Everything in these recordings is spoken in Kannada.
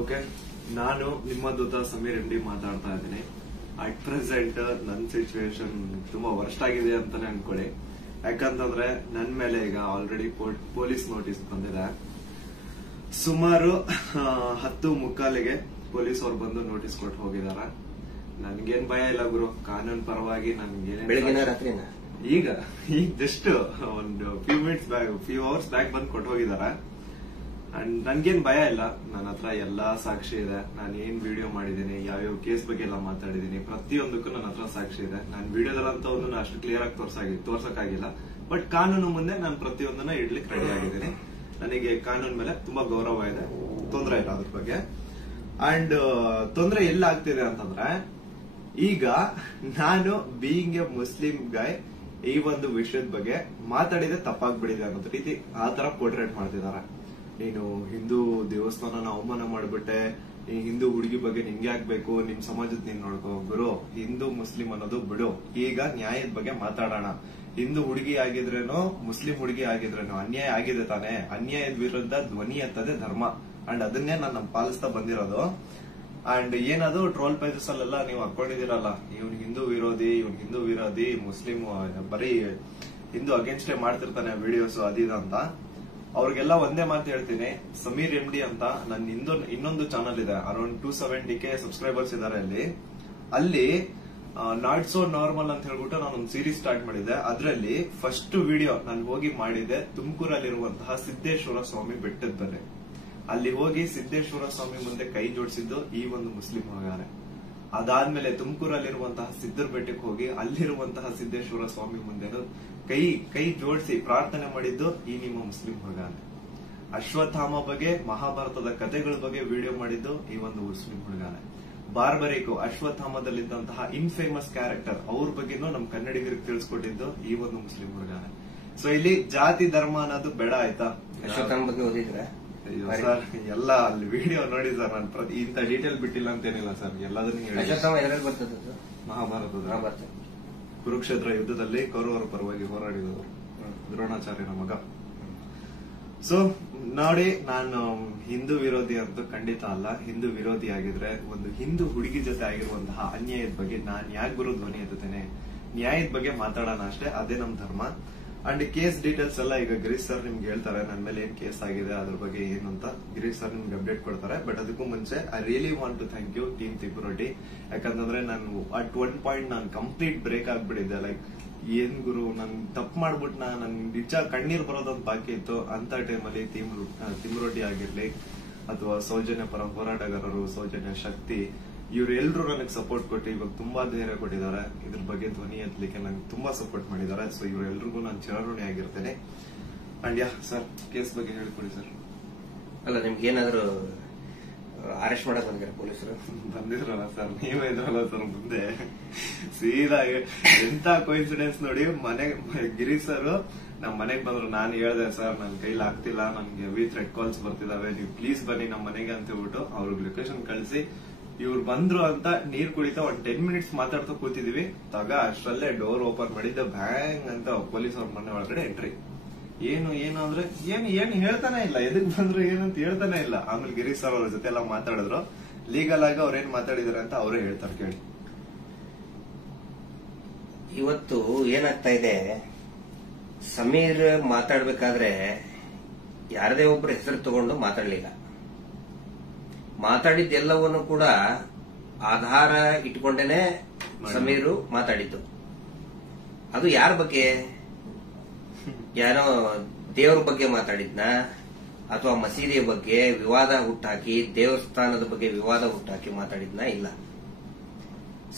ಓಕೆ, ನಾನು ನಿಮ್ಮ ದೂತ ಸಮೀರ್ MD ಮಾತಾಡ್ತಾ ಇದ್ದೀನಿ. ಅಟ್ ಪ್ರೆಸೆಂಟ್ ನನ್ನ ಸಿಚುವೇಶನ್ ತುಂಬಾ ವರ್ಸ್ಟ್ ಆಗಿದೆ ಅಂತಾನೆ ಅನ್ಕೊಳ್ಳಿ. ಯಾಕಂತಂದ್ರೆ ನನ್ ಮೇಲೆ ಈಗ ಆಲ್ರೆಡಿ ಪೊಲೀಸ್ ನೋಟಿಸ್ ಬಂದಿದೆ. ಸುಮಾರು 10:45 ಪೊಲೀಸ್ ಅವ್ರು ಬಂದು ನೋಟಿಸ್ ಕೊಟ್ಟು ಹೋಗಿದಾರ. ನನ್ಗೇನ್ ಭಯ ಇಲ್ಲ ಗುರು, ಕಾನೂನು ಪರವಾಗಿ ನನ್ಗೇನ್ ಈಗ ಜಸ್ಟ್ ಒಂದು ಫ್ಯೂ ಅವರ್ಸ್ ಬ್ಯಾಕ್ ಬಂದು ಕೊಟ್ಟು ಹೋಗಿದಾರ. ಅಂಡ್ ನನ್ಗೇನ್ ಭಯ ಇಲ್ಲ, ನನ್ನ ಹತ್ರ ಎಲ್ಲಾ ಸಾಕ್ಷಿ ಇದೆ. ನಾನು ಏನ್ ವಿಡಿಯೋ ಮಾಡಿದೀನಿ, ಯಾವ್ಯಾವ ಕೇಸ್ ಬಗ್ಗೆ ಎಲ್ಲ ಮಾತಾಡಿದೀನಿ, ಪ್ರತಿಯೊಂದಕ್ಕೂ ನನ್ನ ಹತ್ರ ಸಾಕ್ಷಿ ಇದೆ. ನಾನು ವಿಡಿಯೋದಲ್ಲಂತ ಒಂದು ಅಷ್ಟು ಕ್ಲಿಯರ್ ಆಗಿ ತೋರ್ಸಕ್ಕಾಗಿಲ್ಲ, ಬಟ್ ಕಾನೂನು ಮುಂದೆ ನಾನು ಪ್ರತಿಯೊಂದನ್ನ ಇಡ್ಲಿಕ್ಕೆ ರೆಡಿ ಆಗಿದ್ದೀನಿ. ನನಗೆ ಕಾನೂನು ಮೇಲೆ ತುಂಬಾ ಗೌರವ ಇದೆ, ತೊಂದರೆ ಇಲ್ಲ ಅದ್ರ ಬಗ್ಗೆ. ಅಂಡ್ ತೊಂದರೆ ಎಲ್ಲ ಆಗ್ತಿದೆ ಅಂತಂದ್ರೆ, ಈಗ ನಾನು ಬೀಯಿಂಗ್ ಎ ಮುಸ್ಲಿಂ ಗಾಯ್ ಈ ಒಂದು ವಿಷಯದ ಬಗ್ಗೆ ಮಾತಾಡಿದ್ರೆ ತಪ್ಪಾಗ್ಬಿಡಿದೆ ಅನ್ನೋ ರೀತಿ ಆ ತರ ಪೋರ್ಟ್ರೇಟ್ ಮಾಡ್ತಿದ್ದಾರೆ. ನೀನು ಹಿಂದೂ ದೇವಸ್ಥಾನನ ಅವಮಾನ ಮಾಡ್ಬಿಟ್ಟೆ, ಈ ಹಿಂದೂ ಹುಡುಗಿ ಬಗ್ಗೆ ನಿಂಗೆ ಆಗ್ಬೇಕು, ನಿಮ್ ಸಮಾಜದ ನೀನ್ ನೋಡ್ಕೋ. ಗುರು, ಹಿಂದೂ ಮುಸ್ಲಿಂ ಅನ್ನೋದು ಬಿಡು, ಈಗ ನ್ಯಾಯದ ಬಗ್ಗೆ ಮಾತಾಡೋಣ. ಹಿಂದೂ ಹುಡುಗಿ ಆಗಿದ್ರೇನು ಮುಸ್ಲಿಂ ಹುಡುಗಿ ಆಗಿದ್ರೇನು ಅನ್ಯಾಯ ಆಗಿದೆ ತಾನೆ. ಅನ್ಯಾಯದ ವಿರುದ್ಧ ಧ್ವನಿ ಎತ್ತದೇ ಧರ್ಮ. ಅಂಡ್ ಅದನ್ನೇ ನಾನು ಪಾಲಿಸ್ತಾ ಬಂದಿರೋದು. ಅಂಡ್ ಏನದು ಟ್ರೋಲ್ ಪೇಜಸ್ ಅಲ್ಲೆಲ್ಲ ನೀವು ಹಾಕೊಂಡಿದಿರಲ್ಲ, ಇವ್ನ್ ಹಿಂದೂ ವಿರೋಧಿ ಮುಸ್ಲಿಂ ಬರೀ ಹಿಂದೂ ಅಗೇನ್ಸ್ಟ್ ಮಾಡ್ತಿರ್ತಾನೆ ವಿಡಿಯೋಸ್ ಅದಿದ ಅಂತ. ಅವ್ರಿಗೆಲ್ಲ ಒಂದೇ ಮಾತು ಹೇಳ್ತೀನಿ, ಸಮೀರ್ MD ಅಂತ ನನ್ನ ಇನ್ನೊಂದು ಚಾನಲ್ ಇದೆ, ಅರೌಂಡ್ 270K ಸಬ್ಸ್ಕ್ರೈಬರ್ಸ್ ಇದಾರೆ. ಅಲ್ಲಿ ನಾಟ್ ಸೋ ನಾರ್ಮಲ್ ಅಂತ ಹೇಳ್ಬಿಟ್ಟು ನಾನೊಂದು ಸೀರೀಸ್ ಸ್ಟಾರ್ಟ್ ಮಾಡಿದ್ದೆ. ಅದರಲ್ಲಿ ಫಸ್ಟ್ ವಿಡಿಯೋ ನಾನು ಹೋಗಿ ಮಾಡಿದ್ದೆ ತುಮಕೂರಲ್ಲಿರುವಂತಹ ಸಿದ್ದೇಶ್ವರ ಸ್ವಾಮಿ ಬೆಟ್ಟದ ಬೆಲೆ. ಅಲ್ಲಿ ಹೋಗಿ ಸಿದ್ದೇಶ್ವರ ಸ್ವಾಮಿ ಮುಂದೆ ಕೈ ಜೋಡಿಸಿದ್ದು ಈ ಒಂದು ಮುಸ್ಲಿಂ ಹುಡುಗಾನೆ. ಅದಾದ್ಮೇಲೆ ತುಮಕೂರಲ್ಲಿರುವಂತಹ ಸಿದ್ದರ ಬೆಟ್ಟಕ್ಕೆ ಹೋಗಿ ಅಲ್ಲಿರುವಂತಹ ಸಿದ್ದೇಶ್ವರ ಸ್ವಾಮಿ ಮುಂದೆ ಕೈ ಜೋಡಿಸಿ ಪ್ರಾರ್ಥನೆ ಮಾಡಿದ್ದು ಈ ನಿಮ್ಮ ಮುಸ್ಲಿಂ ಹುಡುಗಾನೆ. ಅಶ್ವತ್ಥಾಮ ಬಗ್ಗೆ, ಮಹಾಭಾರತದ ಕಥೆಗಳ ಬಗ್ಗೆ ವಿಡಿಯೋ ಮಾಡಿದ್ದು ಈ ಒಂದು ಮುಸ್ಲಿಂ ಹುಡುಗಾನೆ. ಬಾರ್ಬರಿಕು ಅಶ್ವತ್ಥಾಮದಲ್ಲಿದ್ದಂತಹ ಇನ್ಫೇಮಸ್ ಕ್ಯಾರೆಕ್ಟರ್ ಅವ್ರ ಬಗ್ಗೆನೂ ನಮ್ ಕನ್ನಡಿಗರಿಗೆ ತಿಳಿಸ್ಕೊಟ್ಟಿದ್ದು ಈ ಒಂದು ಮುಸ್ಲಿಂ ಹುಡುಗಾನೆ. ಸೊ ಇಲ್ಲಿ ಜಾತಿ ಧರ್ಮ ಅನ್ನೋದು ಬೇಡ, ಆಯ್ತಾ? ಅಶ್ವತ್ಥಾಮ ಬಗ್ಗೆ ಓದಿದ್ರೆ ಸರ್ ಎಲ್ಲ ಅಲ್ಲಿ ವಿಡಿಯೋ ನೋಡಿ ಸರ್. ನಾನು ಇಂತ ಡೀಟೇಲ್ ಬಿಟ್ಟಿಲ್ಲ ಅಂತೇನಿಲ್ಲ ಸರ್, ಎಲ್ಲದನ್ನು ಬರ್ತದೆ. ಮಹಾಭಾರತದ ಕುರುಕ್ಷೇತ್ರ ಯುದ್ಧದಲ್ಲಿ ಕೌರವರ ಪರವಾಗಿ ಹೋರಾಡಿದವರು ದ್ರೋಣಾಚಾರ್ಯನ ಮಗ. ಸೊ ನೋಡಿ, ನಾನು ಹಿಂದೂ ವಿರೋಧಿ ಅಂತೂ ಖಂಡಿತ ಅಲ್ಲ. ಹಿಂದೂ ವಿರೋಧಿ ಆಗಿದ್ರೆ ಒಂದು ಹಿಂದೂ ಹುಡುಗಿ ಜೊತೆ ಆಗಿರುವಂತಹ ಅನ್ಯಾಯದ ಬಗ್ಗೆ ನಾನ್ ಯಾಕೆ ಗುರು ಧ್ವನಿ ಎತ್ತುತ್ತೇನೆ? ನ್ಯಾಯದ ಬಗ್ಗೆ ಮಾತಾಡೋಣ ಅಷ್ಟೇ, ಅದೇ ನಮ್ ಧರ್ಮ. ಅಂಡ್ ಕೇಸ್ ಡೀಟೇಲ್ಸ್ ಎಲ್ಲ ಈಗ ಗಿರೀಶ್ ಸರ್ ನಿಮ್ಗೆ ಹೇಳ್ತಾರೆ, ನನ್ನ ಮೇಲೆ ಏನ್ ಕೇಸ್ ಆಗಿದೆ ಅದ್ರ ಬಗ್ಗೆ ಏನು ಅಂತ ಗಿರೀಶ್ ಸರ್ ನಿಮ್ಗೆ ಅಪ್ಡೇಟ್ ಕೊಡ್ತಾರೆ. ಬಟ್ ಅದಕ್ಕೂ ಮುಂಚೆ I really want to thank you team Tipuroddi. ಯಾಕಂತಂದ್ರೆ ನಾನು ಅಟ್ ಒನ್ ಪಾಯಿಂಟ್ ನಾನು ಕಂಪ್ಲೀಟ್ ಬ್ರೇಕ್ ಆಗ್ಬಿಟ್ಟಿದ್ದೆ. ಲೈಕ್ ಏನ್ ಗುರು, ನನ್ ತಪ್ಪು ಮಾಡ್ಬಿಟ್ನ, ನನ್ ನಿಜ ಕಣ್ಣೀರ್ ಬರೋದೊಂದು ಬಾಕಿ ಇತ್ತು. ಅಂತ ಟೈಮಲ್ಲಿ ತಿಮುರೊಡ್ಡಿ ಆಗಿರ್ಲಿ ಅಥವಾ ಸೌಜನ್ಯ ಪರ ಹೋರಾಟಗಾರರು, ಸೌಜನ್ಯ ಶಕ್ತಿ, ಇವರೆಲ್ಲರೂ ನನಗೆ ಸಪೋರ್ಟ್ ಕೊಟ್ಟು ಇವಾಗ ತುಂಬಾ ಧೈರ್ಯ ಕೊಟ್ಟಿದ್ದಾರೆ. ಇದ್ರ ಬಗ್ಗೆ ಧ್ವನಿ ಎತ್ತಲಿಕ್ಕೆ ನಂಗೆ ತುಂಬಾ ಸಪೋರ್ಟ್ ಮಾಡಿದ್ದಾರೆ. ಸೊ ಇವರೆಲ್ರಿಗೂ ನಾನು ಚಿರಋಣಿ ಆಗಿರ್ತೇನೆ. ಅಂಡ್ ಯಾ ಸರ್, ಕೇಸ್ ಬಗ್ಗೆ ಹೇಳ್ಕೊಡಿ ಸರ್. ಅಲ್ಲ, ನಿಮ್ಗೆ ಏನಾದ್ರು ಅರೆಸ್ಟ್ ಮಾಡಕ್ ಬಂದಿರ ಪೊಲೀಸರು? ಬಂದಿದ್ರಲ್ಲ ಸರ್, ನೀವೇ ಇದ್ರಲ್ಲ ಸರ್ ಮುಂದೆ. ಸೀದಾ ಎಂತ ಕೋಇನ್ಸಿಡೆನ್ಸ್ ನೋಡಿ, ಗಿರೀಶ್ ಸರ್ ನಮ್ ಮನೆಗ್ ಬಂದ್ರು. ನಾನು ಹೇಳ್ದೆ, ಸರ್ ನನ್ ಕೈಲಿ ಆಗ್ತಿಲ್ಲ, ನನ್ಗೆ ಹೆವಿ ಥ್ರೆಡ್ ಕಾಲ್ಸ್ ಬರ್ತಿದಾವೆ, ನೀವು ಪ್ಲೀಸ್ ಬನ್ನಿ ನಮ್ಮ ಮನೆಗೆ ಅಂತ ಹೇಳ್ಬಿಟ್ಟು ಅವ್ರಿಗೆ ಲೊಕೇಶನ್ ಕಳಿಸಿ ಇವ್ರು ಬಂದ್ರು ಅಂತ ನೀರ್ ಕುಡಿತಾ ಒಂದ್ 10 ಮಿನಿಟ್ಸ್ ಮಾತಾಡ್ತಾ ಕೂತಿದೀವಿ. ಅಷ್ಟರಲ್ಲೇ ಡೋರ್ ಓಪನ್ ಮಾಡಿದ್ದೆ, ಬ್ಯಾಂಗ್ ಅಂತ ಪೊಲೀಸ್ ಅವ್ರ ಮನೆ ಒಳಗಡೆ ಎಂಟ್ರಿ. ಏನು ಅಂದ್ರೆ ಏನ್ ಹೇಳ್ತಾನೆ ಇಲ್ಲ, ಎದಕ್ ಬಂದ್ರು ಏನಂತ ಹೇಳ್ತಾನೆ ಇಲ್ಲ. ಆಮೇಲೆ ಗಿರೀಶ್ ಸರ್ ಅವ್ರ ಜೊತೆ ಎಲ್ಲ ಮಾತಾಡಿದ್ರು. ಲೀಗಲ್ ಆಗಿ ಅವ್ರೇನ್ ಮಾತಾಡಿದಾರೆ ಅಂತ ಅವರೇ ಹೇಳ್ತಾರೆ, ಕೇಳಿ. ಇವತ್ತು ಏನಾಗ್ತಾ ಇದೆ, ಸಮೀರ್ ಮಾತಾಡ್ಬೇಕಾದ್ರೆ ಯಾರದೇ ಒಬ್ರು ಹೆಸರು ತಗೊಂಡು ಮಾತಾಡ್ಲಿಲ್ಲ. ಮಾತಾಡಿದ್ದೆಲ್ಲವನ್ನು ಕೂಡ ಆಧಾರ ಇಟ್ಕೊಂಡೇನೆ ಸಮೀರು ಮಾತಾಡಿದ್ದು. ಅದು ಯಾರ ಬಗ್ಗೆ? ಯಾರೋ ದೇವರ ಬಗ್ಗೆ ಮಾತಾಡಿದ್ನ, ಅಥವಾ ಮಸೀದಿಯ ಬಗ್ಗೆ ವಿವಾದ ಹುಟ್ಟಾಕಿ, ದೇವಸ್ಥಾನದ ಬಗ್ಗೆ ವಿವಾದ ಹುಟ್ಟಾಕಿ ಮಾತಾಡಿದ್ನ? ಇಲ್ಲ.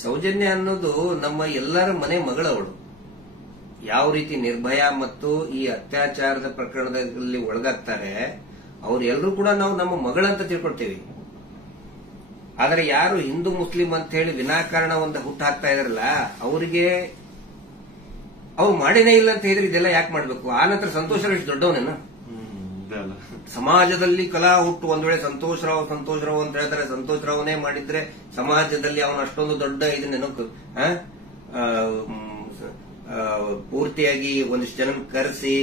ಸೌಜನ್ಯ ಅನ್ನೋದು ನಮ್ಮ ಎಲ್ಲರ ಮನೆ ಮಗಳವಳು. ಯಾವ ರೀತಿ ನಿರ್ಭಯ ಮತ್ತು ಈ ಅತ್ಯಾಚಾರದ ಪ್ರಕರಣದಲ್ಲಿ ಒಳಗಾಗ್ತಾರೆ, ಅವ್ರೆಲ್ಲರೂ ಕೂಡ ನಾವು ನಮ್ಮ ಮಗಳಂತ ತಿಳ್ಕೊಳ್ತೀವಿ. ಆದರೆ ಯಾರು ಹಿಂದೂ ಮುಸ್ಲಿಂ ಅಂತ ಹೇಳಿ ವಿನಾಕಾರಣ ಒಂದು ಹುಟ್ಟು ಹಾಕ್ತಾ ಇದಾರಲ್ಲ, ಅವರಿಗೆ ಅವ್ರು ಮಾಡೇನೇ ಇಲ್ಲ ಅಂತ ಹೇಳಿದ್ರೆ ಇದೆಲ್ಲ ಯಾಕೆ ಮಾಡ್ಬೇಕು? ಆ ನಂತರ ಸಂತೋಷ್ ರಾವ್ ಇಷ್ಟು ದೊಡ್ಡವನೇನ? ಸಮಾಜದಲ್ಲಿ ಕಲಾ ಹುಟ್ಟು ಒಂದ್ ವೇಳೆ ಸಂತೋಷ್ ರಾವ್ ಅಂತ ಹೇಳ್ತಾರೆ, ಸಂತೋಷ್ ರಾವ್ನೇ ಮಾಡಿದ್ರೆ ಸಮಾಜದಲ್ಲಿ ಅವನು ಅಷ್ಟೊಂದು ದೊಡ್ಡ ಇದನ್ನೇನೋ ಪೂರ್ತಿಯಾಗಿ ಒಂದಿಷ್ಟು ಜನ ಕರೆಸಿ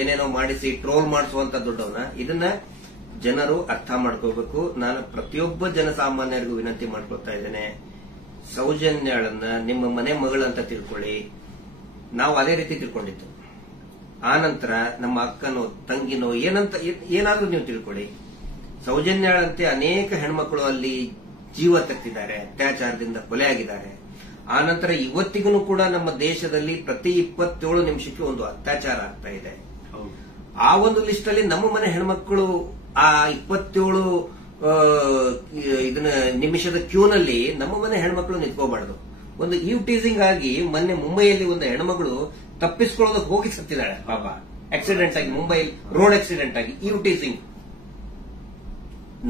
ಏನೇನೋ ಮಾಡಿಸಿ ಟ್ರೋಲ್ ಮಾಡಿಸುವಂತ ದೊಡ್ಡವನ. ಇದನ್ನ ಜನರು ಅರ್ಥ ಮಾಡ್ಕೋಬೇಕು. ನಾನು ಪ್ರತಿಯೊಬ್ಬ ಜನಸಾಮಾನ್ಯರಿಗೂ ವಿನಂತಿ ಮಾಡ್ಕೊಳ್ತಾ ಇದ್ದೇನೆ, ಸೌಜನ್ಯಳನ್ನ ನಿಮ್ಮ ಮನೆ ಮಗಳಂತ ತಿಳ್ಕೊಳ್ಳಿ. ನಾವು ಅದೇ ರೀತಿ ತಿಳ್ಕೊಂಡಿದ್ದು. ಆನಂತರ ನಮ್ಮ ಅಕ್ಕನೋ ತಂಗಿನೋ ಏನಾದ್ರೂ ನೀವು ತಿಳ್ಕೊಳ್ಳಿ. ಸೌಜನ್ಯಳಂತೆ ಅನೇಕ ಹೆಣ್ಮಕ್ಳು ಅಲ್ಲಿ ಜೀವ ತೆತ್ತಿದ್ದಾರೆ, ಅತ್ಯಾಚಾರದಿಂದ ಕೊಲೆ ಆಗಿದ್ದಾರೆ. ಆನಂತರ ಇವತ್ತಿಗೂ ಕೂಡ ನಮ್ಮ ದೇಶದಲ್ಲಿ ಪ್ರತಿ 27 ನಿಮಿಷಕ್ಕೆ ಒಂದು ಅತ್ಯಾಚಾರ ಆಗ್ತಾ ಇದೆ. ಆ ಒಂದು ಲಿಸ್ಟ್ ಅಲ್ಲಿ ನಮ್ಮ ಮನೆ ಹೆಣ್ಮಕ್ಳು ಆ 27 ಇದನ್ನ ನಿಮಿಷದ ಕ್ಯೂನಲ್ಲಿ ನಮ್ಮ ಮನೆ ಹೆಣ್ಮಕ್ಳು ನಿಂತ್ಕೋಬಾರ್ದು. ಒಂದು ಈವ್ ಟೀಸಿಂಗ್ ಆಗಿ ಮೊನ್ನೆ ಮುಂಬೈಯಲ್ಲಿ ಒಂದು ಹೆಣ್ಮಗಳು ತಪ್ಪಿಸ್ಕೊಳ್ಳೋದಕ್ಕೆ ಹೋಗಿ ಸತ್ತಿದ್ದಾಳೆ ಪಾಪ, ಆಕ್ಸಿಡೆಂಟ್ ಆಗಿ, ಮುಂಬೈ ರೋಡ್ ಆಕ್ಸಿಡೆಂಟ್ ಆಗಿ. ಈವ್ ಟೀಸಿಂಗ್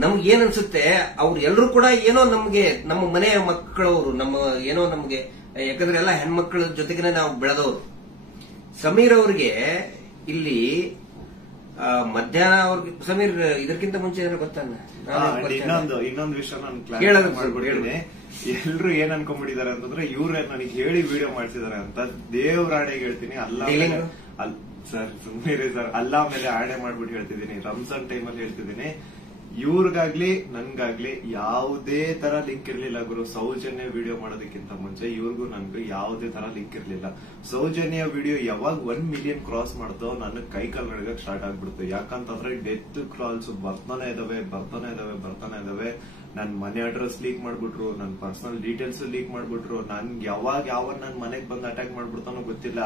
ನಮ್ಗೆ ಏನನ್ಸುತ್ತೆ, ಅವ್ರು ಎಲ್ಲರೂ ಕೂಡ ಏನೋ ನಮ್ಗೆ ನಮ್ಮ ಮನೆಯ ಮಕ್ಕಳವರು, ನಮ್ಮ ಏನೋ ನಮ್ಗೆ, ಯಾಕಂದ್ರೆ ಎಲ್ಲ ಹೆಣ್ಮಕ್ಳ ಜೊತೆಗೆ ನಾವು ಬೆಳೆದವರು. ಸಮೀರ್ ಅವ್ರಿಗೆ ಇಲ್ಲಿ ಮಧ್ಯಾಹ್ನ ಅವ್ರಿಗೆ, ಸಮೀರ್ ಇದಕ್ಕಿಂತ ಮುಂಚೆ ಏನಾದ್ರು ಗೊತ್ತಾನ? ಇನ್ನೊಂದು ವಿಷಯ ನಾನು ಕ್ಲಾರಿಫೈ ಮಾಡ್ಕೊಡ್ತೀನಿ. ಎಲ್ರು ಏನ್ ಅನ್ಕೊಂಡ್ಬಿಟ್ಟಿದ್ದಾರೆ ಅಂತಂದ್ರೆ ಇವ್ರೆ ನನಗೆ ಹೇಳಿ ವಿಡಿಯೋ ಮಾಡ್ಸಿದಾರೆ ಅಂತ. ದೇವ್ರಾಣೆಗೆ ಹೇಳ್ತೀನಿ, ಸರ್ ಸುಮ್ಮನೆ ಸರ್, ಅಲ್ಲಾ ಮೇಲೆ ಆಣೆ ಮಾಡ್ಬಿಟ್ಟು ಹೇಳ್ತಿದ್ದೀನಿ, ರಂಜಾನ್ ಟೈಮಲ್ಲಿ ಹೇಳ್ತಿದ್ದೀನಿ. ಇವ್ರಿಗಾಗ್ಲಿ ನನ್ಗಾಗ್ಲಿ ಯಾವುದೇ ತರ ಲಿಂಕ್ ಇರ್ಲಿಲ್ಲ ಗುರು. ಸೌಜನ್ಯ ವಿಡಿಯೋ ಮಾಡೋದಕ್ಕಿಂತ ಮುಂಚೆ ಇವ್ರಿಗೂ ನನ್ಗೂ ಯಾವುದೇ ತರ ಲಿಂಕ್ ಇರ್ಲಿಲ್ಲ. ಸೌಜನ್ಯ ವಿಡಿಯೋ ಯಾವಾಗ 1 ಮಿಲಿಯನ್ ಕ್ರಾಸ್ ಮಾಡ್ತೋ ನನ್ನ ಕೈ ಕಾಲ್ ನಡಗಕ್ ಸ್ಟಾರ್ಟ್ ಆಗ್ಬಿಡ್ತು. ಯಾಕಂತಂದ್ರೆ ಡೆತ್ ಕಾಲ್ಸ್ ಬರ್ತಾನೆ ಇದಾವೆ. ನನ್ ಮನೆ ಅಡ್ರೆಸ್ ಲೀಕ್ ಮಾಡ್ಬಿಟ್ರು, ನನ್ ಪರ್ಸನಲ್ ಡೀಟೇಲ್ಸ್ ಲೀಕ್ ಮಾಡ್ಬಿಟ್ರು. ನನ್ಗೆ ಯಾವ ನನ್ ಮನೆಗ್ ಬಂದು ಅಟ್ಯಾಕ್ ಮಾಡ್ಬಿಡ್ತಾನೋ ಗೊತ್ತಿಲ್ಲ.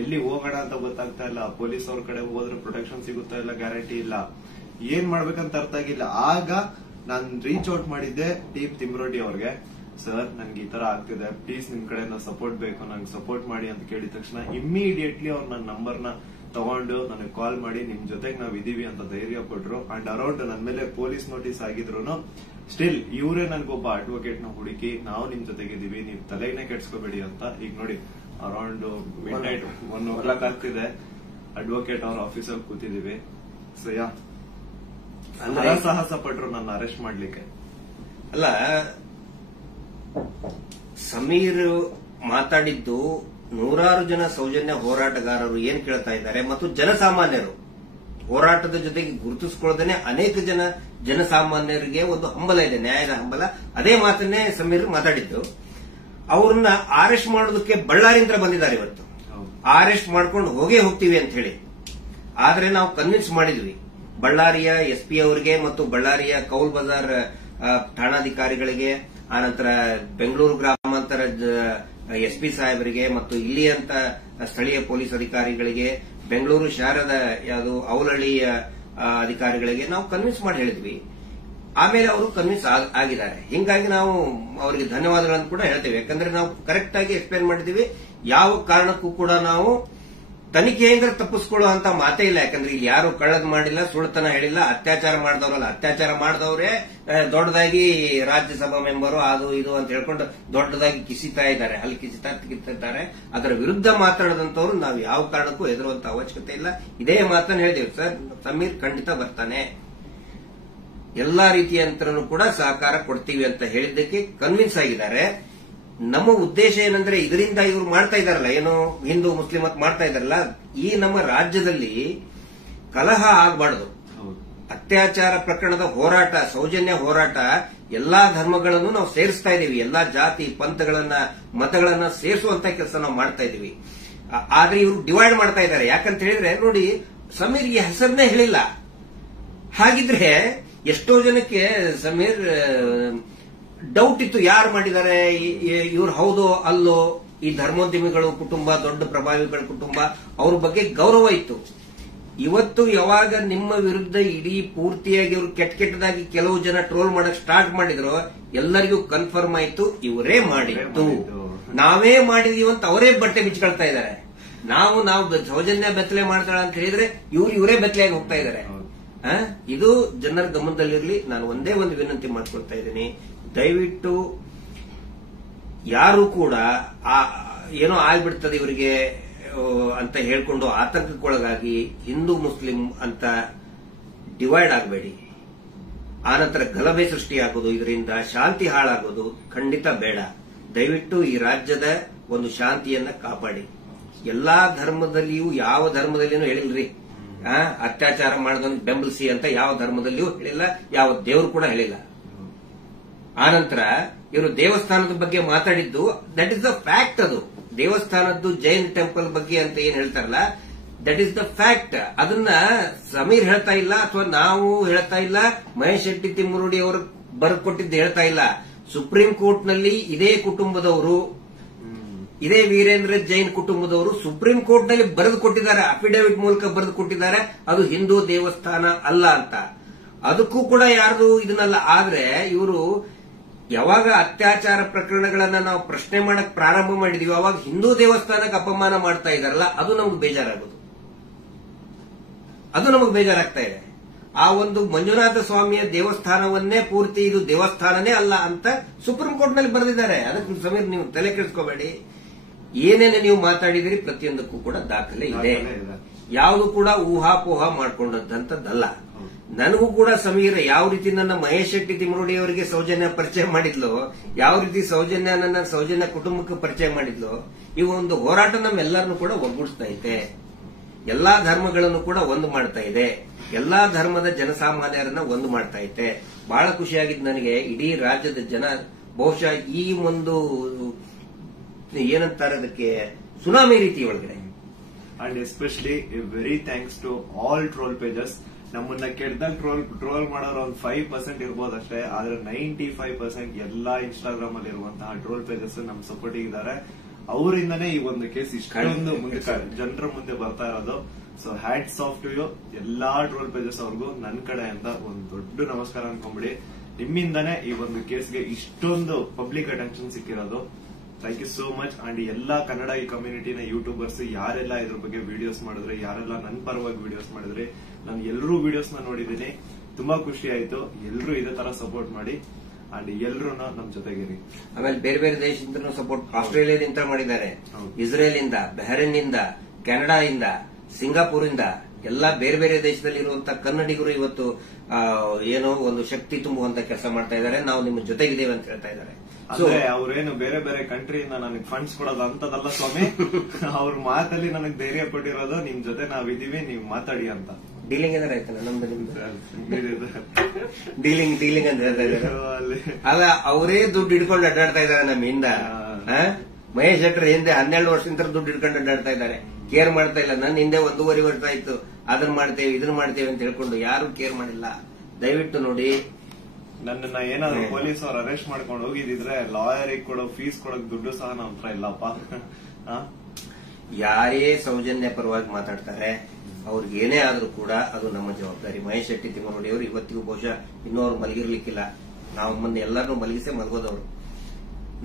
ಎಲ್ಲಿ ಹೋಗೋಣ ಅಂತ ಗೊತ್ತಾಗ್ತಾ ಇಲ್ಲ. ಪೊಲೀಸ್ ಅವ್ರ ಕಡೆ ಹೋದ್ರೆ ಪ್ರೊಟೆಕ್ಷನ್ ಸಿಗುತ್ತಾ ಇಲ್ಲ, ಗ್ಯಾರಂಟಿ ಇಲ್ಲ. ಏನ್ ಮಾಡ್ಬೇಕಂತ ಅರ್ಥ ಆಗಿಲ್ಲ. ಆಗ ನಾನ್ ರೀಚ್ ಔಟ್ ಮಾಡಿದ್ದೆ ಟೀಮ್ ತಿಮ್ರೋಡಿ ಅವ್ರಿಗೆ. ಸರ್ ನನ್ಗೆ ಈ ತರ ಆಗ್ತಿದೆ, ಪ್ಲೀಸ್ ನಿಮ್ ಕಡೆಯಿಂದ ಸಪೋರ್ಟ್ ಬೇಕು, ನಂಗೆ ಸಪೋರ್ಟ್ ಮಾಡಿ ಅಂತ ಕೇಳಿದ ತಕ್ಷಣ ಇಮ್ಮಿಡಿಯೇಟ್ಲಿ ಅವ್ರು ನನ್ನ ನಂಬರ್ನ ತಗೊಂಡು ನನಗೆ ಕಾಲ್ ಮಾಡಿ ನಿಮ್ ಜೊತೆಗೆ ನಾವ್ ಇದೀವಿ ಅಂತ ಧೈರ್ಯ ಕೊಟ್ರು. ಅಂಡ್ ಅರೌಂಡ್ ನನ್ ಮೇಲೆ ಪೊಲೀಸ್ ನೋಟಿಸ್ ಆಗಿದ್ರು ಸ್ಟಿಲ್ ಇವರೇ ನನ್ಗೊಬ್ಬ ಅಡ್ವೊಕೇಟ್ ನ ಹುಡುಕಿ ನಾವು ನಿಮ್ ಜೊತೆಗಿದೀವಿ, ನೀವ್ ತಲೆನೇ ಕೆಡ್ಸ್ಕೋಬೇಡಿ ಅಂತ. ಈಗ ನೋಡಿ ಅರೌಂಡ್ ಮಿಡ್ ನೈಟ್ 1 ಆಗ್ತಿದೆ, ಅಡ್ವೊಕೇಟ್ ಅವ್ರ ಆಫೀಸಲ್ಲಿ ಕೂತಿದೀವಿ. ಸೊ ಯಾ ಸಾಹಸ ಪಟ್ರು ನನ್ನ ಅರೆಸ್ಟ್ ಮಾಡ್ಲಿಕ್ಕೆ. ಅಲ್ಲ, ಸಮೀರ್ ಮಾತಾಡಿದ್ದು ನೂರಾರು ಜನ ಸೌಜನ್ಯ ಹೋರಾಟಗಾರರು ಏನ್ ಕೇಳ್ತಾ ಇದ್ದಾರೆ ಮತ್ತು ಜನಸಾಮಾನ್ಯರು ಹೋರಾಟದ ಜೊತೆಗೆ ಗುರುತಿಸಿಕೊಳ್ಳದೇನೆ ಅನೇಕ ಜನಸಾಮಾನ್ಯರಿಗೆ ಒಂದು ಹಂಬಲ ಇದೆ, ನ್ಯಾಯದ ಹಂಬಲ. ಅದೇ ಮಾತನ್ನೇ ಸಮೀರ್ ಮಾತಾಡಿದ್ದು. ಅವ್ರನ್ನ ಅರೆಸ್ಟ್ ಮಾಡೋದಕ್ಕೆ ಬಳ್ಳಾರಿಯಿಂದ ಬಂದಿದ್ದಾರೆ ಇವತ್ತು. ಅರೆಸ್ಟ್ ಮಾಡ್ಕೊಂಡು ಹೋಗ್ತೀವಿ ಅಂತ ಹೇಳಿ. ಆದ್ರೆ ನಾವು ಕನ್ವಿನ್ಸ್ ಮಾಡಿದ್ವಿ ಬಳ್ಳಾರಿಯ SP ಅವರಿಗೆ ಮತ್ತು ಬಳ್ಳಾರಿಯ ಕೌಲ್ ಬಜಾರ್ ಠಾಣಾಧಿಕಾರಿಗಳಿಗೆ, ಆನಂತರ ಬೆಂಗಳೂರು ಗ್ರಾಮಾಂತರ SP ಸಾಹೇಬರಿಗೆ ಮತ್ತು ಇಲ್ಲಿಯಂತ ಸ್ಥಳೀಯ ಪೊಲೀಸ್ ಅಧಿಕಾರಿಗಳಿಗೆ, ಬೆಂಗಳೂರು ಶಹರದ ಯಾವುದು ಔಲಹಳ್ಳಿಯ ಅಧಿಕಾರಿಗಳಿಗೆ ನಾವು ಕನ್ವಿನ್ಸ್ ಮಾಡಿ ಹೇಳಿದ್ವಿ. ಆಮೇಲೆ ಅವರು ಕನ್ವಿನ್ಸ್ ಆಗಿದ್ದಾರೆ. ಹಿಂಗಾಗಿ ನಾವು ಅವರಿಗೆ ಧನ್ಯವಾದಗಳನ್ನು ಕೂಡ ಹೇಳ್ತೇವೆ. ಯಾಕಂದ್ರೆ ನಾವು ಕರೆಕ್ಟ್ ಆಗಿ ಎಕ್ಸ್ಪ್ಲೇನ್ ಮಾಡಿದೀವಿ. ಯಾವ ಕಾರಣಕ್ಕೂ ಕೂಡ ನಾವು ತನಿಖೆಯಿಂದ ತಪ್ಪಿಸ್ಕೊಳ್ಳುವಂತ ಮಾತೇ ಇಲ್ಲ. ಯಾಕಂದ್ರೆ ಇಲ್ಲಿ ಯಾರು ಕಳ್ಳದ್ ಮಾಡಿಲ್ಲ, ಸುಳ್ತನ ಹೇಳಿಲ್ಲ, ಅತ್ಯಾಚಾರ ಮಾಡಿದವರಲ್ಲ. ಅತ್ಯಾಚಾರ ಮಾಡಿದವರೇ ದೊಡ್ಡದಾಗಿ ರಾಜ್ಯಸಭಾ ಮೆಂಬರು ಅದು ಇದು ಅಂತ ಹೇಳ್ಕೊಂಡು ದೊಡ್ಡದಾಗಿ ಕಿಸಿತಾ ಇದ್ದಾರೆ, ಅಲ್ಲಿ ಕಿಸಿತಾರೆ. ಅದರ ವಿರುದ್ಧ ಮಾತಾಡದಂತವ್ರು ನಾವು ಯಾವ ಕಾರಣಕ್ಕೂ ಎದುರುವಂತ ಅವಶ್ಯಕತೆ ಇಲ್ಲ. ಇದೇ ಮಾತನ್ನು ಹೇಳಿದೆವು ಸರ್, ಸಮೀರ್ ಖಂಡಿತ ಬರ್ತಾನೆ, ಎಲ್ಲಾ ರೀತಿಯಂತರನು ಕೂಡ ಸಹಕಾರ ಕೊಡ್ತೀವಿ ಅಂತ ಹೇಳಿದ್ದಕ್ಕೆ ಕನ್ವಿನ್ಸ್ ಆಗಿದ್ದಾರೆ. ನಮ್ಮ ಉದ್ದೇಶ ಏನಂದ್ರೆ ಇದರಿಂದ ಇವರು ಮಾಡ್ತಾ ಇದಾರಲ್ಲ, ಏನು ಹಿಂದೂ ಮುಸ್ಲಿಂ ಅಂತ ಮಾಡ್ತಾ ಇದಾರಲ್ಲ, ಈ ನಮ್ಮ ರಾಜ್ಯದಲ್ಲಿ ಕಲಹ ಆಗಬಾರದು. ಅತ್ಯಾಚಾರ ಪ್ರಕರಣದ ಹೋರಾಟ, ಸೌಜನ್ಯ ಹೋರಾಟ, ಎಲ್ಲಾ ಧರ್ಮಗಳನ್ನು ನಾವು ಸೇರಿಸ್ತಾ ಇದೀವಿ. ಎಲ್ಲಾ ಜಾತಿ ಪಂಥಗಳನ್ನ ಮತಗಳನ್ನ ಸೇರಿಸುವಂತ ಕೆಲಸ ನಾವು ಮಾಡ್ತಾ ಇದೀವಿ. ಆದ್ರೆ ಇವರು ಡಿವೈಡ್ ಮಾಡ್ತಾ ಇದ್ದಾರೆ. ಯಾಕಂತ ಹೇಳಿದ್ರೆ ನೋಡಿ, ಸಮೀರ್ಗೆ ಹೆಸರನ್ನೇ ಹೇಳಿಲ್ಲ. ಹಾಗಿದ್ರೆ ಎಷ್ಟೋ ಜನಕ್ಕೆ ಸಮೀರ್ ಡೌಟ್ ಇತ್ತು, ಯಾರು ಮಾಡಿದ್ದಾರೆ, ಇವ್ರು ಹೌದೋ ಅಲ್ಲೋ. ಈ ಧರ್ಮೋದ್ಯಮಿಗಳು ಕುಟುಂಬ, ದೊಡ್ಡ ಪ್ರಭಾವಿಗಳ ಕುಟುಂಬ, ಅವ್ರ ಬಗ್ಗೆ ಗೌರವ ಇತ್ತು. ಇವತ್ತು ಯಾವಾಗ ನಿಮ್ಮ ವಿರುದ್ಧ ಇಡೀ ಪೂರ್ತಿಯಾಗಿ ಅವರು ಕೆಟ್ಟದಾಗಿ ಕೆಲವು ಜನ ಟ್ರೋಲ್ ಮಾಡಕ್ ಸ್ಟಾರ್ಟ್ ಮಾಡಿದ್ರು, ಎಲ್ಲರಿಗೂ ಕನ್ಫರ್ಮ್ ಆಯ್ತು ಇವರೇ ಮಾಡಿದ್ದು, ನಾವೇ ಮಾಡಿದೀವಿ ಅಂತ ಅವರೇ ಬಟ್ಟೆ ಬಿಚ್ಕೊಳ್ತಾ ಇದ್ದಾರೆ. ನಾವು ಸೌಜನ್ಯ ಬೆತ್ತಲೆ ಮಾಡ್ತಾಳೆ ಅಂತ ಹೇಳಿದ್ರೆ ಇವರೇ ಬೆತ್ತಲೆಯಾಗಿ ಹೋಗ್ತಾ ಇದ್ದಾರೆ. ಇದು ಜನರ ಗಮನದಲ್ಲಿರಲಿ. ನಾನು ಒಂದೇ ಒಂದು ವಿನಂತಿ ಮಾಡ್ಕೊಳ್ತಾ ಇದ್ದೀನಿ, ದಯವಿಟ್ಟು ಯಾರು ಕೂಡ ಏನೋ ಆಗ್ಬಿಡ್ತದೆ ಇವರಿಗೆ ಅಂತ ಹೇಳ್ಕೊಂಡು ಆತಂಕಕ್ಕೊಳಗಾಗಿ ಹಿಂದೂ ಮುಸ್ಲಿಂ ಅಂತ ಡಿವೈಡ್ ಆಗಬೇಡಿ. ಆನಂತರ ಗಲಭೆ ಸೃಷ್ಟಿಯಾಗೋದು, ಇದರಿಂದ ಶಾಂತಿ ಹಾಳಾಗೋದು ಖಂಡಿತ ಬೇಡ. ದಯವಿಟ್ಟು ಈ ರಾಜ್ಯದ ಒಂದು ಶಾಂತಿಯನ್ನ ಕಾಪಾಡಿ. ಎಲ್ಲಾ ಧರ್ಮದಲ್ಲಿಯೂ ಯಾವ ಧರ್ಮದಲ್ಲಿಯೂ ಹೇಳಿಲ್ರಿ ಅತ್ಯಾಚಾರ ಮಾಡಿದವನಿಗೆ ಬೆಂಬಲಿಸಿ ಅಂತ ಯಾವ ಧರ್ಮದಲ್ಲಿಯೂ ಹೇಳಿಲ್ಲ, ಯಾವ ದೇವರು ಕೂಡ ಹೇಳಿಲ್ಲ. ಆನಂತರ ಇವರು ದೇವಸ್ಥಾನದ ಬಗ್ಗೆ ಮಾತಾಡಿದ್ದು ದಟ್ ಇಸ್ ದ ಫ್ಯಾಕ್ಟ್. ಅದು ದೇವಸ್ಥಾನದ್ದು ಜೈನ್ ಟೆಂಪಲ್ ಬಗ್ಗೆ ಅಂತ ಏನ್ ಹೇಳ್ತಾರಲ್ಲ, ದಟ್ ಇಸ್ ದ ಫ್ಯಾಕ್ಟ್. ಅದನ್ನ ಸಮೀರ್ ಹೇಳ್ತಾ ಇಲ್ಲ, ಅಥವಾ ನಾವು ಹೇಳ್ತಾ ಇಲ್ಲ, ಮಹೇಶ್ ಶೆಟ್ಟಿ ತಿಮ್ಮರುಡಿ ಅವರು ಬರೆದು ಕೊಟ್ಟಿದ್ದು ಹೇಳ್ತಾ ಇಲ್ಲ. ಸುಪ್ರೀಂ ಕೋರ್ಟ್ ನಲ್ಲಿ ಇದೇ ಕುಟುಂಬದವರು, ಇದೇ ವೀರೇಂದ್ರ ಜೈನ್ ಕುಟುಂಬದವರು ಸುಪ್ರೀಂ ಕೋರ್ಟ್ ನಲ್ಲಿ ಬರೆದು ಕೊಟ್ಟಿದ್ದಾರೆ, ಅಫಿಡವಿಟ್ ಮೂಲಕ ಬರೆದು ಕೊಟ್ಟಿದ್ದಾರೆ, ಅದು ಹಿಂದೂ ದೇವಸ್ಥಾನ ಅಲ್ಲ ಅಂತ. ಅದಕ್ಕೂ ಕೂಡ ಯಾರು ಇದನ್ನಲ್ಲ. ಆದ್ರೆ ಇವರು ಯಾವಾಗ ಅತ್ಯಾಚಾರ ಪ್ರಕರಣಗಳನ್ನ ನಾವು ಪ್ರಶ್ನೆ ಮಾಡಕ್ ಪ್ರಾರಂಭ ಮಾಡಿದೀವಿ, ಅವಾಗ ಹಿಂದೂ ದೇವಸ್ಥಾನಕ್ಕೆ ಅಪಮಾನ ಮಾಡ್ತಾ ಇದಾರಲ್ಲ, ಅದು ನಮ್ಗೆ ಬೇಜಾರಾಗೋದು, ಅದು ನಮಗೆ ಬೇಜಾರಾಗ್ತಾ ಇದೆ. ಆ ಒಂದು ಮಂಜುನಾಥ ಸ್ವಾಮಿಯ ದೇವಸ್ಥಾನವನ್ನೇ ಪೂರ್ತಿ ಇದು ದೇವಸ್ಥಾನನೇ ಅಲ್ಲ ಅಂತ ಸುಪ್ರೀಂ ಕೋರ್ಟ್ ನಲ್ಲಿ ಬರೆದಿದ್ದಾರೆ. ಅದಕ್ಕೆ ಸಮೀರ್ ನೀವು ತಲೆ ಕೆಡಿಸ್ಕೋಬೇಡಿ. ಏನೇನು ನೀವು ಮಾತಾಡಿದಿರಿ ಪ್ರತಿಯೊಂದಕ್ಕೂ ಕೂಡ ದಾಖಲೆ ಇದೆ. ಯಾವುದು ಕೂಡ ಊಹಾಪೋಹ ಮಾಡ್ಕೊಂಡಂತದ್ದಲ್ಲ. ನನಗೂ ಕೂಡ ಸಮೀರ್ ಯಾವ ರೀತಿ ನನ್ನ ಮಹೇಶ್ ಶೆಟ್ಟಿ ತಿಮ್ಮರುಡಿ ಅವರಿಗೆ ಸೌಜನ್ಯ ಪರಿಚಯ ಮಾಡಿದ್ಲು, ಯಾವ ರೀತಿ ಸೌಜನ್ಯ ಕುಟುಂಬಕ್ಕೆ ಪರಿಚಯ ಮಾಡಿದ್ಲು, ಈ ಒಂದು ಹೋರಾಟ ನಮ್ಮೆಲ್ಲರನ್ನು ಕೂಡ ಒಗ್ಗೂಡಿಸ್ತಾ ಇದೆ. ಎಲ್ಲಾ ಧರ್ಮಗಳನ್ನು ಕೂಡ ಒಂದು ಮಾಡ್ತಾ ಇದೆ, ಎಲ್ಲಾ ಧರ್ಮದ ಜನಸಾಮಾನ್ಯರನ್ನ ಒಂದು ಮಾಡ್ತಾ ಇದೆ. ಬಹಳ ಖುಷಿಯಾಗಿದ್ದು ನನಗೆ. ಇಡೀ ರಾಜ್ಯದ ಜನ ಬಹುಶಃ ಈ ಒಂದು ಏನಂತಾರೆ ಅದಕ್ಕೆ ಸುನಾಮಿ ರೀತಿ ಒಳಗಡೆ. And especially very thanks to all troll pages. ನಮ್ಮನ್ನ ಕೆಟ್ಟದಾಗ ಟ್ರೋಲ್ ಮಾಡೋರು ಒಂದು 5% ಇರ್ಬೋದಷ್ಟೇ, ಆದ್ರೆ 95% ಎಲ್ಲಾ ಇನ್ಸ್ಟಾಗ್ರಾಮ್ ಅಲ್ಲಿ ಇರುವಂತಹ ಟ್ರೋಲ್ ಪೇಜಸ್ ನಮ್ ಸಪೋರ್ಟ್ ಇದ್ದಾರೆ. ಅವರಿಂದನೇ ಈ ಒಂದು ಕೇಸ್ ಇಷ್ಟೊಂದು ಮುಂದೆ ಜನರ ಮುಂದೆ ಬರ್ತಾ ಇರೋದು. So hats off to you ಎಲ್ಲಾ ಟ್ರೋಲ್ ಪೇಜಸ್ ಅವ್ರಿಗೂ ನನ್ನ ಕಡೆಯಿಂದ ಒಂದು ದೊಡ್ಡ ನಮಸ್ಕಾರ ಅನ್ಕೊಂಬಿಡಿ. ನಿಮ್ಮಿಂದಾನೇ ಈ ಒಂದು ಕೇಸ್ಗೆ ಇಷ್ಟೊಂದು ಪಬ್ಲಿಕ್ ಅಟೆನ್ಷನ್ ಸಿಕ್ಕಿರೋದು. Thank you so much. And ಎಲ್ಲಾ ಕನ್ನಡ ಈ ಕಮ್ಯುನಿಟಿನ ಯೂಟ್ಯೂಬರ್ಸ್ ಯಾರೆಲ್ಲ ಇದ್ರ ಬಗ್ಗೆ ವಿಡಿಯೋಸ್ ಮಾಡಿದ್ರೆ, ಯಾರೆಲ್ಲ ನನ್ನ ಪರವಾಗಿ ವಿಡಿಯೋಸ್ ಮಾಡಿದ್ರೆ, ನಾನು ಎಲ್ಲರೂ ವಿಡಿಯೋಸ್ ನ ನೋಡಿದ್ದೀನಿ. ತುಂಬಾ ಖುಷಿ ಆಯ್ತು. ಎಲ್ಲರೂ ಇದೇ ತರ ಸಪೋರ್ಟ್ ಮಾಡಿ ಅಂಡ್ ಎಲ್ಲರೂ ನಮ್ ಜೊತೆಗಿರಿ. ಆಮೇಲೆ ಬೇರೆ ಬೇರೆ ದೇಶದಿಂದ ಸಪೋರ್ಟ್ ಆಸ್ಟ್ರೇಲಿಯಾದಿಂದ ಮಾಡಿದ್ದಾರೆ, ಇಸ್ರೇಲ್ ಇಂದ, ಬಹರೇನ್ ಇಂದ, ಕೆನಡಾ ಇಂದ, ಸಿಂಗಾಪುರ್ ಇಂದ, ಎಲ್ಲಾ ಬೇರೆ ಬೇರೆ ದೇಶದಲ್ಲಿ ಇರುವಂತಹ ಕನ್ನಡಿಗರು ಇವತ್ತು ಏನೋ ಒಂದು ಶಕ್ತಿ ತುಂಬುವಂತ ಕೆಲಸ ಮಾಡ್ತಾ ಇದ್ದಾರೆ. ನಾವು ನಿಮ್ಮ ಜೊತೆಗಿದ್ದೇವೆ ಅಂತ ಹೇಳ್ತಾ ಇದ್ದಾರೆ. ಅಂದ್ರೆ ಅವ್ರೇನು ಬೇರೆ ಬೇರೆ ಕಂಟ್ರಿಯಿಂದ ನನಗೆ ಫಂಡ್ಸ್ ಕೊಡೋದು ಅಂತದಲ್ಲ ಸ್ವಾಮಿ. ಅವ್ರ ಮಾತಲ್ಲಿ ನನಗೆ ಧೈರ್ಯ ಕೊಟ್ಟಿರೋದು ನಿಮ್ ಜೊತೆ ನಾವಿದೀವಿ, ನೀವು ಮಾತಾಡಿ ಅಂತ. ಡೀಲಿಂಗ್ ಏನಾರ ಆಯ್ತಲ್ಲ ನಮ್ದು ನಿಮ್ದು ಡೀಲಿಂಗ್ ಅಂತ ಹೇಳ್ತಾ ಇದ್ದಾರೆ. ಅಲ್ಲ, ಅವರೇ ದುಡ್ಡು ಹಿಡ್ಕೊಂಡು ಅಡ್ಡಾಡ್ತಾ ಇದ್ದಾರೆ ನಮ್ಮ ಹಿಂದ. ಮಹೇಶ್ ಶೆಟ್ಟರ್ ಹಿಂದೆ 12 ವರ್ಷದಿಂದ ದುಡ್ಡು ಹಿಡ್ಕೊಂಡು ಅಡ್ಡಾಡ್ತಾ ಇದ್ದಾರೆ. ಕೇರ್ ಮಾಡ್ತಾ ಇಲ್ಲ. ನನ್ನ ಹಿಂದೆ 1.5 ವರ್ಷ ಆಯ್ತು ಅದನ್ನ ಮಾಡ್ತೇವೆ ಇದನ್ನ ಮಾಡ್ತೇವೆ ಅಂತ ಹೇಳ್ಕೊಂಡು ಯಾರು ಕೇರ್ ಮಾಡಿಲ್ಲ. ದಯವಿಟ್ಟು ನೋಡಿ, ನನ್ನನ್ನ ಏನಾದ್ರು ಪೊಲೀಸ್ ಅವ್ರು ಅರೆಸ್ಟ್ ಮಾಡ್ಕೊಂಡು ಹೋಗಿದ್ರೆ ಲಾಯರಿಗೆ ಕೊಡೋ ಫೀಸ್ ಕೊಡೋಕ್ ದುಡ್ಡು ಸಹ ನಮ್ಮ ಹತ್ರ ಇಲ್ಲಪ್ಪ. ಯಾರೇ ಸೌಜನ್ಯ ಪರವಾಗಿ ಮಾತಾಡ್ತಾರೆ ಅವ್ರಿಗೆ ಏನೇ ಆದ್ರೂ ಕೂಡ ಅದು ನಮ್ಮ ಜವಾಬ್ದಾರಿ. ಮಹೇಶ್ ಶೆಟ್ಟಿ ತಿಮ್ಮರುಡಿ ಅವರು ಇವತ್ತಿಗೂ ಬಹುಶಃ ಇನ್ನೂ ಅವ್ರು ಮಲಗಿರ್ಲಿಕ್ಕಿಲ್ಲ. ನಾವು ಮುಂದೆ ಎಲ್ಲರನ್ನೂ ಮಲಗಿಸೇ ಮಲಗೋದವರು.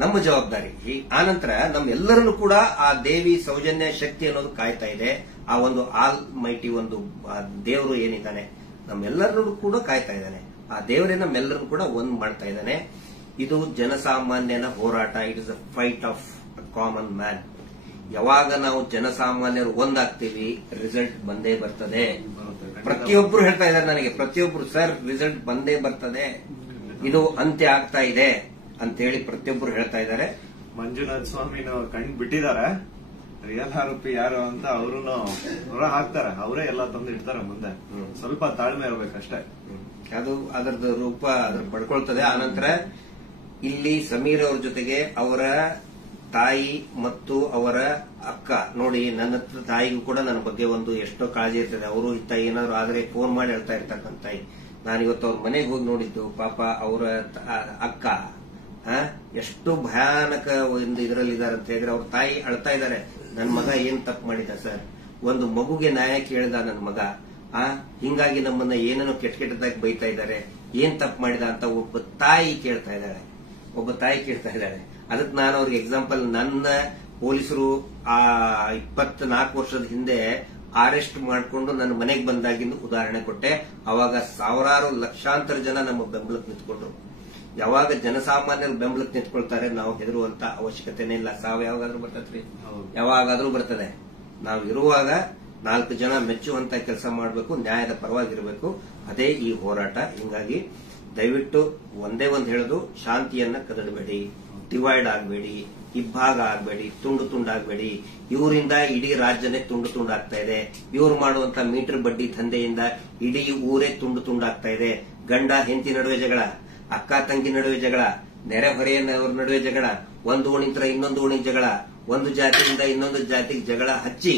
ನಮ್ಮ ಜವಾಬ್ದಾರಿ. ಆನಂತರ ನಮ್ಮೆಲ್ಲರನ್ನು ಕೂಡ ಆ ದೇವಿ ಸೌಜನ್ಯ ಶಕ್ತಿ ಅನ್ನೋದು ಕಾಯ್ತಾ ಇದೆ. ಆ ಒಂದು ಆಲ್ ಮೈಟಿ ಒಂದು ದೇವರು ಏನಿದ್ದಾನೆ ನಮ್ಮೆಲ್ಲರನ್ನು ಕೂಡ ಕಾಯ್ತಾ ಇದ್ದಾನೆ. ಆ ದೇವರೇ ನಮ್ಮೆಲ್ಲರನ್ನು ಕೂಡ ಒಂದ್ ಮಾಡ್ತಾ ಇದ್ದಾನೆ. ಇದು ಜನಸಾಮಾನ್ಯನ ಹೋರಾಟ. It is a fight of a common man. ಯಾವಾಗ ನಾವು ಜನಸಾಮಾನ್ಯರು ಒಂದಾಗ್ತೀವಿ ರಿಸಲ್ಟ್ ಬಂದೇ ಬರ್ತದೆ. ಪ್ರತಿಯೊಬ್ಬರು ಹೇಳ್ತಾ ಇದ್ದಾರೆ ನನಗೆ, ಪ್ರತಿಯೊಬ್ಬರು ಸರ್ ರಿಸಲ್ಟ್ ಬಂದೇ ಬರ್ತದೆ, ಇದು ಅಂತ್ಯ ಆಗ್ತಾ ಇದೆ ಅಂತ ಹೇಳಿ ಪ್ರತಿಯೊಬ್ಬರು ಹೇಳ್ತಾ ಇದ್ದಾರೆ. ಮಂಜುನಾಥ ಸ್ವಾಮಿನ ಕಂಡು ಬಿಟ್ಟಿದ್ದಾರೆ. ರಿಯಲ್ ಆರೋಪಿ ಯಾರು ಅಂತ ಅವರು ಹೊರ ಹಾಕ್ತಾರೆ. ಅವರೇ ಎಲ್ಲ ತಂದು ಇಡ್ತಾರೆ ಮುಂದೆ. ಸ್ವಲ್ಪ ತಾಳ್ಮೆ ಇರಬೇಕಷ್ಟೇ. ಅದು ಅದರದ್ದು ರೂಪ ಅದ್ರ ಪಡ್ಕೊಳ್ತದೆ. ಆನಂತರ ಇಲ್ಲಿ ಸಮೀರ್ ಅವ್ರ ಜೊತೆಗೆ ಅವರ ತಾಯಿ ಮತ್ತು ಅವರ ಅಕ್ಕ ನೋಡಿ, ನನ್ನ ತಾಯಿಗೂ ಕೂಡ ನನ್ನ ಬಗ್ಗೆ ಒಂದು ಎಷ್ಟೋ ಕಾಳಜಿ ಇರ್ತದೆ. ಅವರು ಇತ್ತ ಏನಾದ್ರು ಆದ್ರೆ ಫೋನ್ ಮಾಡಿ ಹೇಳ್ತಾ ಇರ್ತಕ್ಕಂಥ ತಾಯಿ. ನಾನಿವತ್ತು ಅವ್ರ ಮನೆಗೆ ಹೋಗಿ ನೋಡಿದ್ದು. ಪಾಪ ಅವರ ಅಕ್ಕ ಎಷ್ಟು ಭಯಾನಕ ಒಂದು ಇದರಲ್ಲಿದ್ದಾರೆ ಅಂತ ಹೇಳಿದ್ರೆ, ಅವ್ರ ತಾಯಿ ಅಳ್ತಾ ಇದ್ದಾರೆ. ನನ್ನ ಮಗ ಏನ್ ತಪ್ಪು ಮಾಡಿದ ಸರ್? ಒಂದು ಮಗುಗೆ ನ್ಯಾಯ ಕೇಳಿದ ನನ್ನ ಮಗ. ಹಿಂಗಾಗಿ ನಮ್ಮನ್ನ ಏನೇನೋ ಕೆಟ್ಟದಾಗಿ ಬೈತಾ ಇದ್ದಾರೆ, ಏನ್ ತಪ್ಪು ಮಾಡಿದ ಅಂತ ಒಬ್ಬ ತಾಯಿ ಕೇಳ್ತಾ ಇದ್ದಾಳೆ. ಅದಕ್ಕೆ ನಾನು ಅವ್ರಿಗೆ ಎಕ್ಸಾಂಪಲ್, ನನ್ನ ಪೊಲೀಸರು ಆ 24 ವರ್ಷದ ಹಿಂದೆ ಅರೆಸ್ಟ್ ಮಾಡಿಕೊಂಡು ನನ್ನ ಮನೆಗೆ ಬಂದಾಗಿಂದು ಉದಾಹರಣೆ ಕೊಟ್ಟೆ. ಅವಾಗ ಸಾವಿರಾರು ಲಕ್ಷಾಂತರ ಜನ ನಮ್ಮ ಬೆಂಬಲಕ್ಕೆ ನಿಂತ್ಕೊಂಡ್ರು. ಯಾವಾಗ ಜನಸಾಮಾನ್ಯರು ಬೆಂಬಲಕ್ಕೆ ನಿಂತ್ಕೊಳ್ತಾರೆ ನಾವು ಹೆದರುವಂತ ಅವಶ್ಯಕತೆನೇ ಇಲ್ಲ. ಸಾವು ಯಾವಾಗಾದ್ರೂ ಬರ್ತದ್ರಿ, ಯಾವಾಗಾದ್ರೂ ಬರ್ತದೆ. ನಾವು ಇರುವಾಗ 4 ಜನ ಮೆಚ್ಚುವಂತ ಕೆಲಸ ಮಾಡಬೇಕು, ನ್ಯಾಯದ ಪರವಾಗಿರಬೇಕು. ಅದೇ ಈ ಹೋರಾಟ. ಹಿಂಗಾಗಿ ದಯವಿಟ್ಟು ಒಂದೇ ಒಂದು ಹೇಳೋದು, ಶಾಂತಿಯನ್ನ ಕದಡಬೇಡಿ, ಡಿವೈಡ್ ಆಗಬೇಡಿ, ಇಬ್ಬಾಗ ಆಗಬೇಡಿ, ತುಂಡು ತುಂಡಾಗಬೇಡಿ. ಇವರಿಂದ ಇಡೀ ರಾಜ್ಯನೇ ತುಂಡು ತುಂಡಾಗ್ತಾ ಇದೆ. ಇವರು ಮಾಡುವಂತ ಮೀಟರ್ ಬಡ್ಡಿ ದಂಧೆಯಿಂದ ಇಡೀ ಊರೇ ತುಂಡು ತುಂಡಾಗ್ತಾ ಇದೆ. ಗಂಡ ಹೆಂಡತಿ ನಡುವೆ ಜಗಳ, ಅಕ್ಕ ತಂಗಿ ನಡುವೆ ಜಗಳ, ನೆರೆಹೊರೆಯವ್ರ ನಡುವೆ ಜಗಳ, ಒಂದು ಓಣಿಂತರ ಇನ್ನೊಂದು ಓಣಿ ಜಗಳ, ಒಂದು ಜಾತಿಯಿಂದ ಇನ್ನೊಂದು ಜಾತಿಗೆ ಜಗಳ ಹಚ್ಚಿ,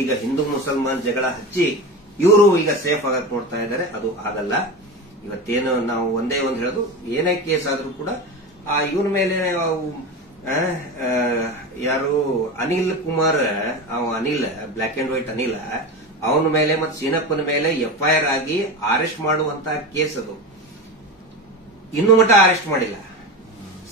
ಈಗ ಹಿಂದೂ ಮುಸಲ್ಮಾನ್ ಜಗಳ ಹಚ್ಚಿ ಇವರು ಈಗ ಸೇಫ್ ಆಗಕ್ ನೋಡ್ತಾ ಇದ್ದಾರೆ. ಅದು ಆಗಲ್ಲ. ಇವತ್ತೇನು ನಾವು ಒಂದೇ ಒಂದು ಹೇಳೋದು, ಏನೇ ಕೇಸ್ ಆದ್ರೂ ಕೂಡ ಇವನ ಮೇಲೆ ಯಾರು Anil Kumar, Anil black and white Anil, ಅವನ ಮೇಲೆ ಮತ್ತು ಸೀನಪ್ಪನ ಮೇಲೆ ಎಫ್ಐಆರ್ ಆಗಿ ಅರೆಸ್ಟ್ ಮಾಡುವಂತಹ ಕೇಸ್ ಅದು. ಇನ್ನೂ ಮಟ್ಟ ಅರೆಸ್ಟ್ ಮಾಡಿಲ್ಲ.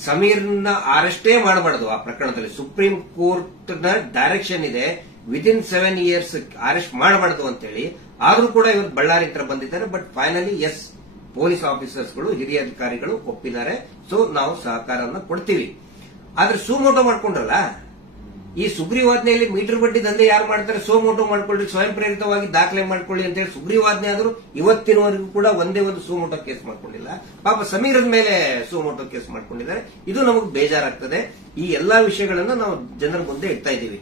ಸಮೀರ್ನ ಅರೆಸ್ಟೇ ಮಾಡಬಾರದು ಆ ಪ್ರಕರಣದಲ್ಲಿ. ಸುಪ್ರೀಂ ಕೋರ್ಟ್ ನ ಡೈರೆಕ್ಷನ್ ಇದೆ, ವಿದಿನ್ 7 years ಅರೆಸ್ಟ್ ಮಾಡಬಾರದು ಅಂತೇಳಿ. ಆದ್ರೂ ಕೂಡ ಇವತ್ತು ಬಳ್ಳಾರಿ ಹತ್ರ ಬಂದಿದ್ದಾರೆ. ಬಟ್ ಫೈನಲಿ ಎಸ್, ಪೊಲೀಸ್ ಆಫೀಸರ್ಸ್ಗಳು, ಹಿರಿಯ ಅಧಿಕಾರಿಗಳು ಒಪ್ಪಿದ್ದಾರೆ. ಸೊ ನಾವು ಸಹಕಾರವನ್ನು ಕೊಡ್ತೀವಿ. ಆದ್ರೆ ಸುಮೋಟೋ ಮಾಡ್ಕೊಂಡ್ರಲ್ಲ, ಈ ಸುಗ್ರೀವಾಜ್ಞೆಯಲ್ಲಿ ಮೀಟರ್ ಬಡ್ಡಿ ದಂಧೆ ಯಾರು ಮಾಡ್ತಾರೆ, ಸುಮೋಟೋ ಮಾಡ್ಕೊಳ್ಳಿ, ಸ್ವಯಂ ಪ್ರೇರಿತವಾಗಿ ದಾಖಲೆ ಮಾಡ್ಕೊಳ್ಳಿ ಅಂತ ಹೇಳಿ ಸುಗ್ರೀವಾಜ್ಞೆ ಆದರೂ ಇವತ್ತಿನವರೆಗೂ ಕೂಡ ಒಂದೇ ಒಂದು ಸುಮೋಟೋ ಕೇಸ್ ಮಾಡ್ಕೊಂಡಿಲ್ಲ. ಪಾಪ ಸಮೀರದ ಮೇಲೆ ಸುಮೋಟೋ ಕೇಸ್ ಮಾಡ್ಕೊಂಡಿದ್ದಾರೆ. ಇದು ನಮಗೆ ಬೇಜಾರಾಗ್ತದೆ. ಈ ಎಲ್ಲಾ ವಿಷಯಗಳನ್ನ ನಾವು ಜನರ ಮುಂದೆ ಇಡ್ತಾ ಇದ್ದೀವಿ.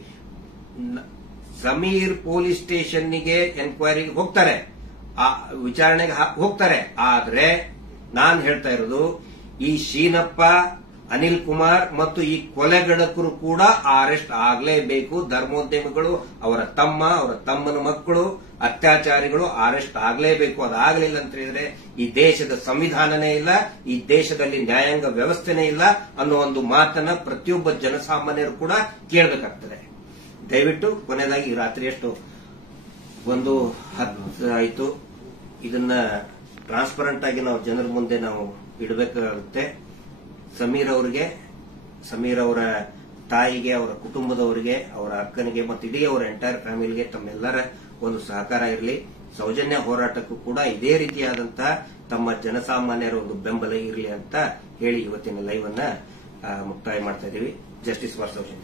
ಸಮೀರ್ ಪೊಲೀಸ್ ಸ್ಟೇಷನ್ಗೆ ಎನ್ಕ್ವೈರಿಗೆ ಹೋಗ್ತಾರೆ, ಆ ವಿಚಾರಣೆಗೆ ಹೋಗ್ತಾರೆ. ಆದ್ರೆ ನಾನ್ ಹೇಳ್ತಾ ಇರೋದು, ಈ ಶೀನಪ್ಪ, ಅನಿಲ್ ಕುಮಾರ್ ಮತ್ತು ಈ ಕೊಲೆಗಡಕರು ಕೂಡ ಅರೆಸ್ಟ್ ಆಗಲೇಬೇಕು. ಧರ್ಮೋದ್ಯಮಿಗಳು, ಅವರ ತಮ್ಮ, ಅವರ ತಮ್ಮನ ಮಕ್ಕಳು, ಅತ್ಯಾಚಾರಿಗಳು ಅರೆಸ್ಟ್ ಆಗಲೇಬೇಕು. ಅದಾಗಲಿಲ್ಲ ಅಂತ ಹೇಳಿದ್ರೆ ಈ ದೇಶದ ಸಂವಿಧಾನನೇ ಇಲ್ಲ, ಈ ದೇಶದಲ್ಲಿ ನ್ಯಾಯಾಂಗ ವ್ಯವಸ್ಥೆನೇ ಇಲ್ಲ ಅನ್ನೋ ಒಂದು ಮಾತನ್ನ ಪ್ರತಿಯೊಬ್ಬ ಜನಸಾಮಾನ್ಯರು ಕೂಡ ಕೇಳಬೇಕಾಗ್ತದೆ. ದಯವಿಟ್ಟು ಕೊನೆಯದಾಗಿ ರಾತ್ರಿ ಎಷ್ಟು 1:10 ಆಯಿತು. ಇದನ್ನ ಟ್ರಾನ್ಸ್ಪರೆಂಟ್ ಆಗಿ ನಾವು ಜನರ ಮುಂದೆ ನಾವು ಇಡಬೇಕಾಗುತ್ತೆ. ಸಮೀರ್ ಅವರ ತಾಯಿಗೆ, ಅವರ ಕುಟುಂಬದವರಿಗೆ, ಅವರ ಅಕ್ಕನಿಗೆ ಮತ್ತು ಇಡೀ ಅವರ ಎಂಟೈರ್ ಫ್ಯಾಮಿಲಿಗೆ ತಮ್ಮೆಲ್ಲರ ಒಂದು ಸಹಕಾರ ಇರಲಿ. ಸೌಜನ್ಯ ಹೋರಾಟಕ್ಕೂ ಕೂಡ ಇದೇ ರೀತಿಯಾದಂತಹ ತಮ್ಮ ಜನಸಾಮಾನ್ಯರ ಒಂದು ಬೆಂಬಲ ಇರಲಿ ಅಂತ ಹೇಳಿ ಇವತ್ತಿನ ಲೈವ್ ಅನ್ನ ಮುಕ್ತಾಯ ಮಾಡ್ತಾ ಇದ್ದೀವಿ. Justice for Soujanya.